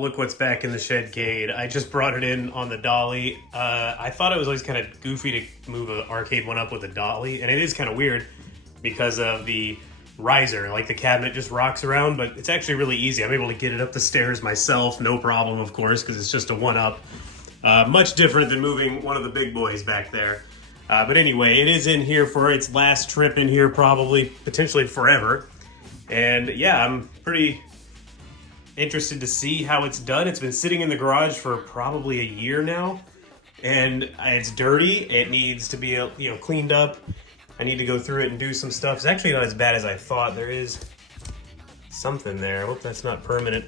Look what's back in the Shedcade. I just brought it in on the dolly. I thought it was always kind of goofy to move an Arcade1Up with a dolly, and it is kind of weird because of the riser. Like the cabinet just rocks around, but it's actually really easy. I'm able to get it up the stairs myself, no problem, of course, because it's just a 1-up. Much different than moving one of the big boys back there. But anyway, it is in here for its last trip in here, probably, potentially forever. And yeah, I'm pretty interested to see how it's done. It's been sitting in the garage for probably a year now, and it's dirty. It needs to be, cleaned up. I need to go through it and do some stuff. It's actually not as bad as I thought. There is something there. I hope that's not permanent.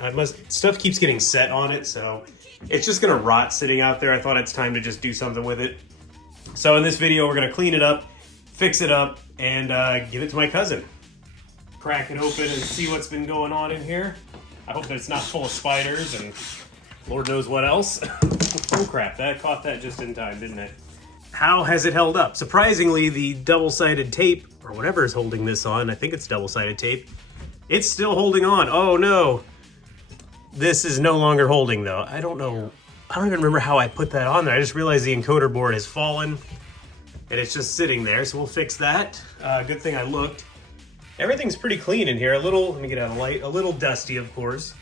Stuff keeps getting set on it, so it's just gonna rot sitting out there. I thought it's time to just do something with it. So in this video, we're gonna clean it up, fix it up, and give it to my cousin. Crack it open and see what's been going on in here. I hope that it's not full of spiders and Lord knows what else. Oh crap, that caught that just in time, didn't it? How has it held up? Surprisingly, the double-sided tape, or whatever is holding this on, I think it's double-sided tape, it's still holding on. Oh no. This is no longer holding though. I don't know. I don't even remember how I put that on there. I just realized the encoder board has fallen and it's just sitting there. So we'll fix that. Good thing I looked. Everything's pretty clean in here. Let me get out of light. A little dusty, of course,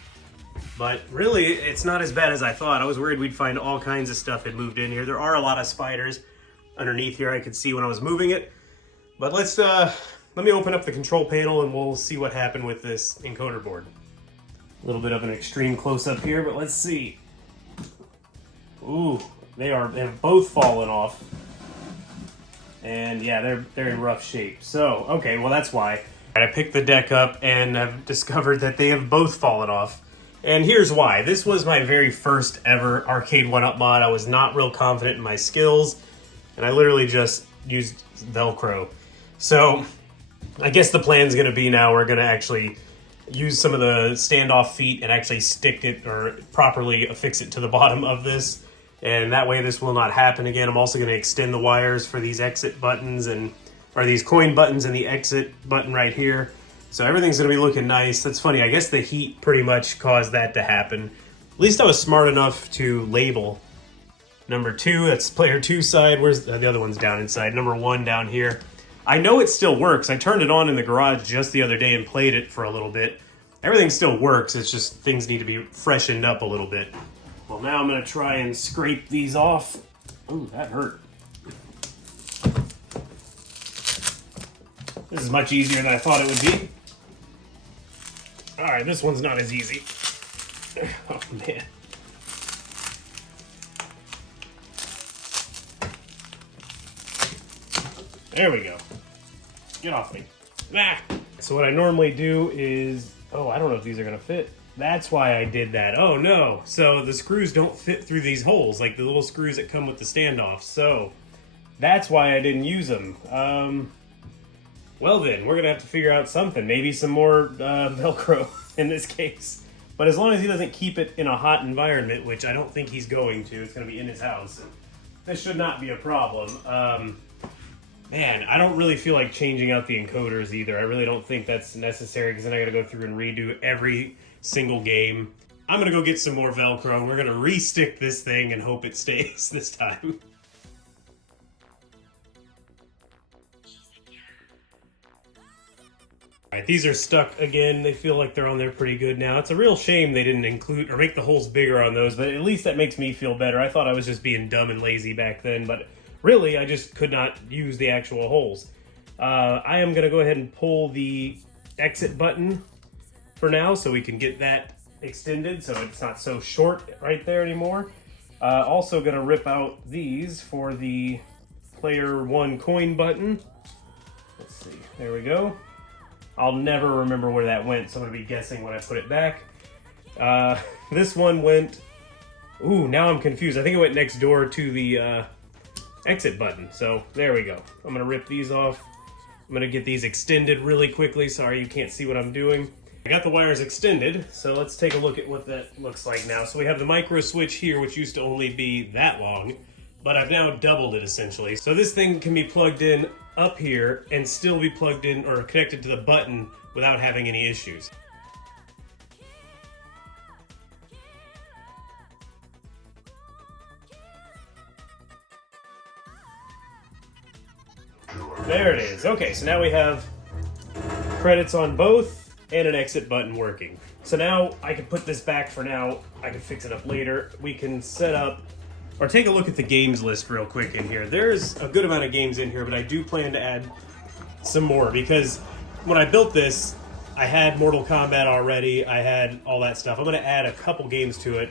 but really it's not as bad as I thought. I was worried we'd find all kinds of stuff had moved in here. There are a lot of spiders underneath here. I could see when I was moving it, but let me open up the control panel and we'll see what happened with this encoder board. A little bit of an extreme close-up here, but let's see. Ooh, they have both fallen off. And yeah, they're in rough shape. So, okay, well that's why. I picked the deck up and I've discovered that they have both fallen off. And here's why. This was my very first ever Arcade1Up mod. I was not real confident in my skills, and I literally just used Velcro. So, I guess the plan's gonna be now we're gonna actually use some of the standoff feet and actually stick it or properly affix it to the bottom of this. And that way this will not happen again. I'm also gonna extend the wires for these exit buttons or these coin buttons and the exit button right here. So everything's gonna be looking nice. That's funny, I guess the heat pretty much caused that to happen. At least I was smart enough to label number 2, that's player 2 side. Where's the other one's down inside? Number 1 down here. I know it still works. I turned it on in the garage just the other day and played it for a little bit. Everything still works, it's just things need to be freshened up a little bit. Well, now I'm gonna try and scrape these off. Ooh, that hurt. This is much easier than I thought it would be. All right, this one's not as easy. Oh man. There we go. Get off me. Ah. So what I normally do is, I don't know if these are gonna fit. That's why I did that. Oh no. So the screws don't fit through these holes, like the little screws that come with the standoff. So that's why I didn't use them. Well then, we're gonna have to figure out something. Maybe some more Velcro in this case. But as long as he doesn't keep it in a hot environment, which I don't think he's going to, it's gonna be in his house. This should not be a problem. Man, I don't really feel like changing out the encoders either. I really don't think that's necessary because then I gotta go through and redo every single game. I'm gonna go get some more Velcro and we're gonna re-stick this thing and hope it stays this time. Alright, these are stuck again. They feel like they're on there pretty good now. It's a real shame they didn't include or make the holes bigger on those, but at least that makes me feel better. I thought I was just being dumb and lazy back then, but really, I just could not use the actual holes. I am going to go ahead and pull the exit button for now so we can get that extended so it's not so short right there anymore. Also going to rip out these for the player 1 coin button. Let's see. There we go. I'll never remember where that went, so I'm going to be guessing when I put it back. This one went... Ooh, now I'm confused. I think it went next door to the... exit button. So there we go. I'm gonna rip these off. I'm gonna get these extended really quickly. Sorry you can't see what I'm doing. I got the wires extended, so let's take a look at what that looks like now. So we have the micro switch here, which used to only be that long, but I've now doubled it essentially. So this thing can be plugged in up here and still be plugged in or connected to the button without having any issues. There it is. Okay, so now we have credits on both and an exit button working. So now I can put this back for now. I can fix it up later. We can set up, or take a look at the games list real quick in here. There's a good amount of games in here, but I do plan to add some more because when I built this, I had Mortal Kombat already. I had all that stuff. I'm going to add a couple games to it.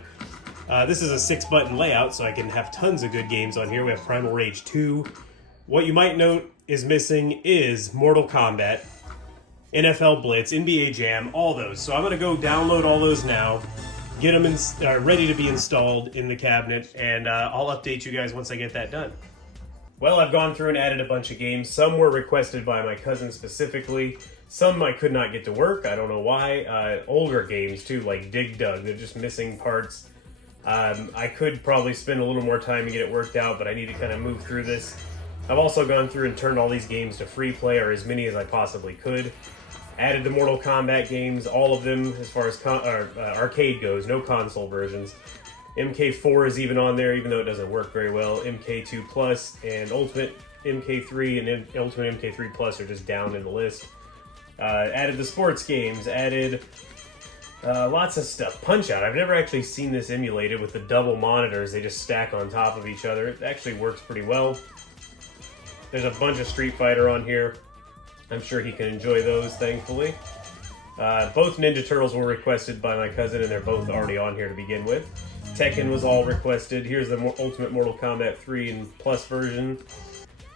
This is a 6-button layout, so I can have tons of good games on here. We have Primal Rage 2. What you might note is missing is Mortal Kombat, NFL Blitz, NBA Jam, all those. So I'm going to go download all those now, get them ready to be installed in the cabinet, and I'll update you guys once I get that done. Well, I've gone through and added a bunch of games. Some were requested by my cousin specifically. Some I could not get to work. I don't know why. Older games too, like Dig Dug. They're just missing parts. I could probably spend a little more time to get it worked out, but I need to kind of move through this. I've also gone through and turned all these games to free play, or as many as I possibly could. Added the Mortal Kombat games, all of them as far as arcade goes, no console versions. MK4 is even on there, even though it doesn't work very well. MK2 Plus and Ultimate MK3 and Ultimate MK3 Plus are just down in the list. Added the sports games, added lots of stuff. Punch-Out! I've never actually seen this emulated with the double monitors. They just stack on top of each other. It actually works pretty well. There's a bunch of Street Fighter on here. I'm sure he can enjoy those, thankfully. Both Ninja Turtles were requested by my cousin, and they're both already on here to begin with. Tekken was all requested. Here's the Ultimate Mortal Kombat 3 and Plus version.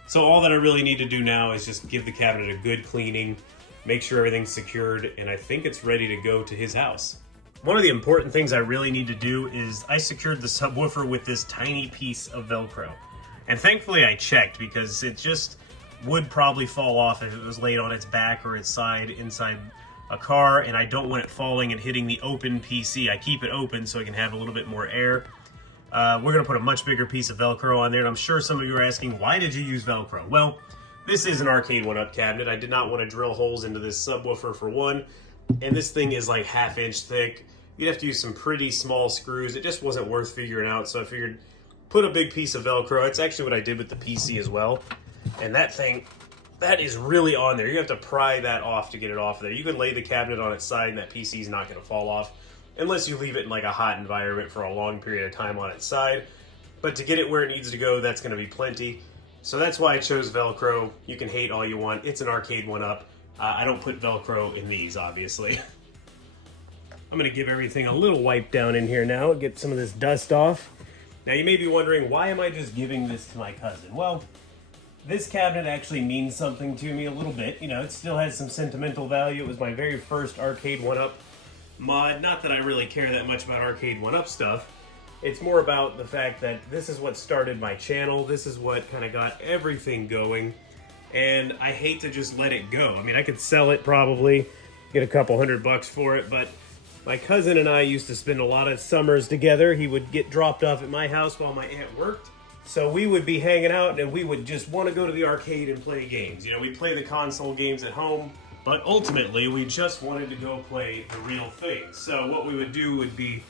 So all that I really need to do now is just give the cabinet a good cleaning, make sure everything's secured, and I think it's ready to go to his house. One of the important things I really need to do is I secured the subwoofer with this tiny piece of Velcro. And thankfully I checked, because it just would probably fall off if it was laid on its back or its side inside a car, and I don't want it falling and hitting the open PC. I keep it open so I can have a little bit more air. We're going to put a much bigger piece of Velcro on there, and I'm sure some of you are asking, why did you use Velcro? Well, this is an Arcade1Up cabinet. I did not want to drill holes into this subwoofer for one, and this thing is like 1/2 inch thick. You'd have to use some pretty small screws. It just wasn't worth figuring out, so I figured put a big piece of Velcro. It's actually what I did with the PC as well. And that thing, that is really on there. You have to pry that off to get it off there. You can lay the cabinet on its side and that PC is not going to fall off unless you leave it in like a hot environment for a long period of time on its side. But to get it where it needs to go, that's going to be plenty. So that's why I chose Velcro. You can hate all you want. It's an Arcade1Up. I don't put Velcro in these, obviously. I'm going to give everything a little wipe down in here now and get some of this dust off. Now you may be wondering, why am I just giving this to my cousin? Well, this cabinet actually means something to me a little bit. You know, it still has some sentimental value. It was my very first Arcade1Up mod. Not that I really care that much about Arcade1Up stuff. It's more about the fact that this is what started my channel. This is what kind of got everything going. And I hate to just let it go. I mean, I could sell it probably, get a couple $100 for it, but my cousin and I used to spend a lot of summers together. He would get dropped off at my house while my aunt worked. So we would be hanging out and we would just want to go to the arcade and play games. You know, we'd play the console games at home, but ultimately we just wanted to go play the real thing. So what we would be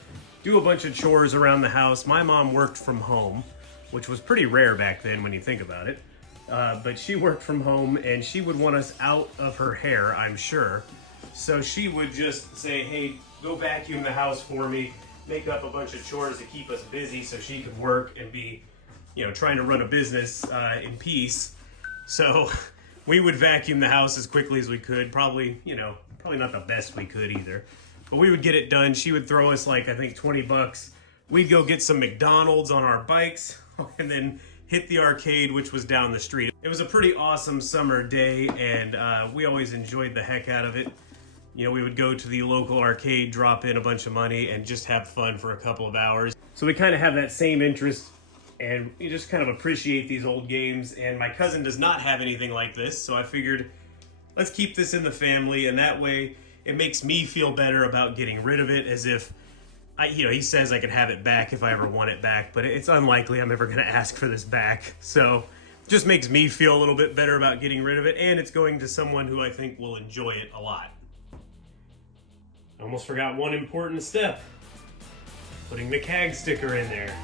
do a bunch of chores around the house. My mom worked from home, which was pretty rare back then when you think about it. But she worked from home and she would want us out of her hair, I'm sure. So she would just say, hey, go vacuum the house for me, make up a bunch of chores to keep us busy so she could work and be, you know, trying to run a business in peace. So we would vacuum the house as quickly as we could. Probably, you know, probably not the best we could either. But we would get it done. She would throw us like, I think, $20. We'd go get some McDonald's on our bikes and then hit the arcade, which was down the street. It was a pretty awesome summer day, and we always enjoyed the heck out of it. You know, we would go to the local arcade, drop in a bunch of money, and just have fun for a couple of hours. So we kind of have that same interest, and you just kind of appreciate these old games. And my cousin does not have anything like this, so I figured, let's keep this in the family, and that way it makes me feel better about getting rid of it, as if, you know, he says I can have it back if I ever want it back, but it's unlikely I'm ever going to ask for this back. So it just makes me feel a little bit better about getting rid of it, and it's going to someone who I think will enjoy it a lot. I almost forgot one important step. Putting the CAG sticker in there.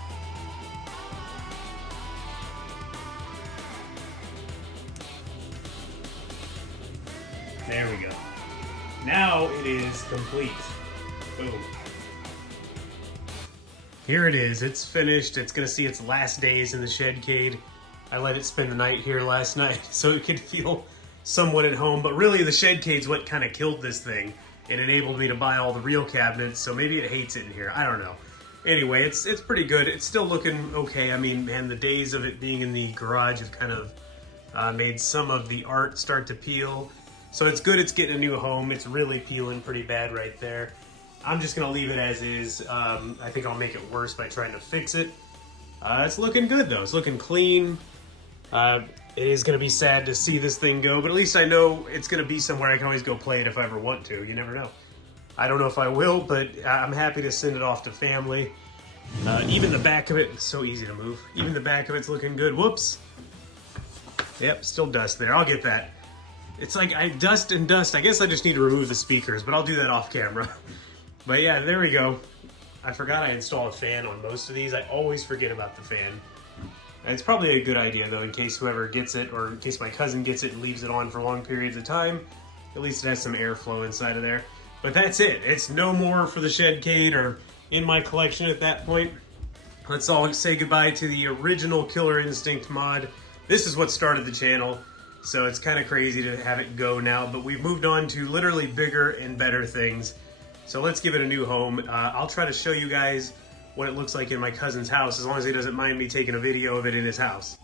There we go. Now it is complete. Boom. Here it is. It's finished. It's going to see its last days in the Shedcade. I let it spend the night here last night so it could feel somewhat at home. But really, the Shedcade's what kind of killed this thing. It enabled me to buy all the real cabinets, so maybe it hates it in here. I don't know. Anyway, it's pretty good. It's still looking okay. I mean, man, the days of it being in the garage have kind of made some of the art start to peel. So it's good it's getting a new home. It's really peeling pretty bad right there. I'm just gonna leave it as is. I think I'll make it worse by trying to fix it. It's looking good though. It's looking clean. It is gonna be sad to see this thing go, but at least I know it's gonna be somewhere I can always go play it if I ever want to. You never know. I don't know if I will, but I'm happy to send it off to family. Even the back of it, it's so easy to move. Even the back of it's looking good. Whoops. Yep, still dust there. I'll get that. It's like dust and dust. I guess I just need to remove the speakers, but I'll do that off camera. But yeah, there we go. I forgot I installed a fan on most of these. I always forget about the fan. And it's probably a good idea though, in case whoever gets it, or in case my cousin gets it and leaves it on for long periods of time. At least it has some airflow inside of there. But that's it. It's no more for the Shedcade or in my collection at that point. Let's all say goodbye to the original Killer Instinct mod. This is what started the channel. So it's kind of crazy to have it go now, but we've moved on to literally bigger and better things. So let's give it a new home. I'll try to show you guys what it looks like in my cousin's house, as long as he doesn't mind me taking a video of it in his house.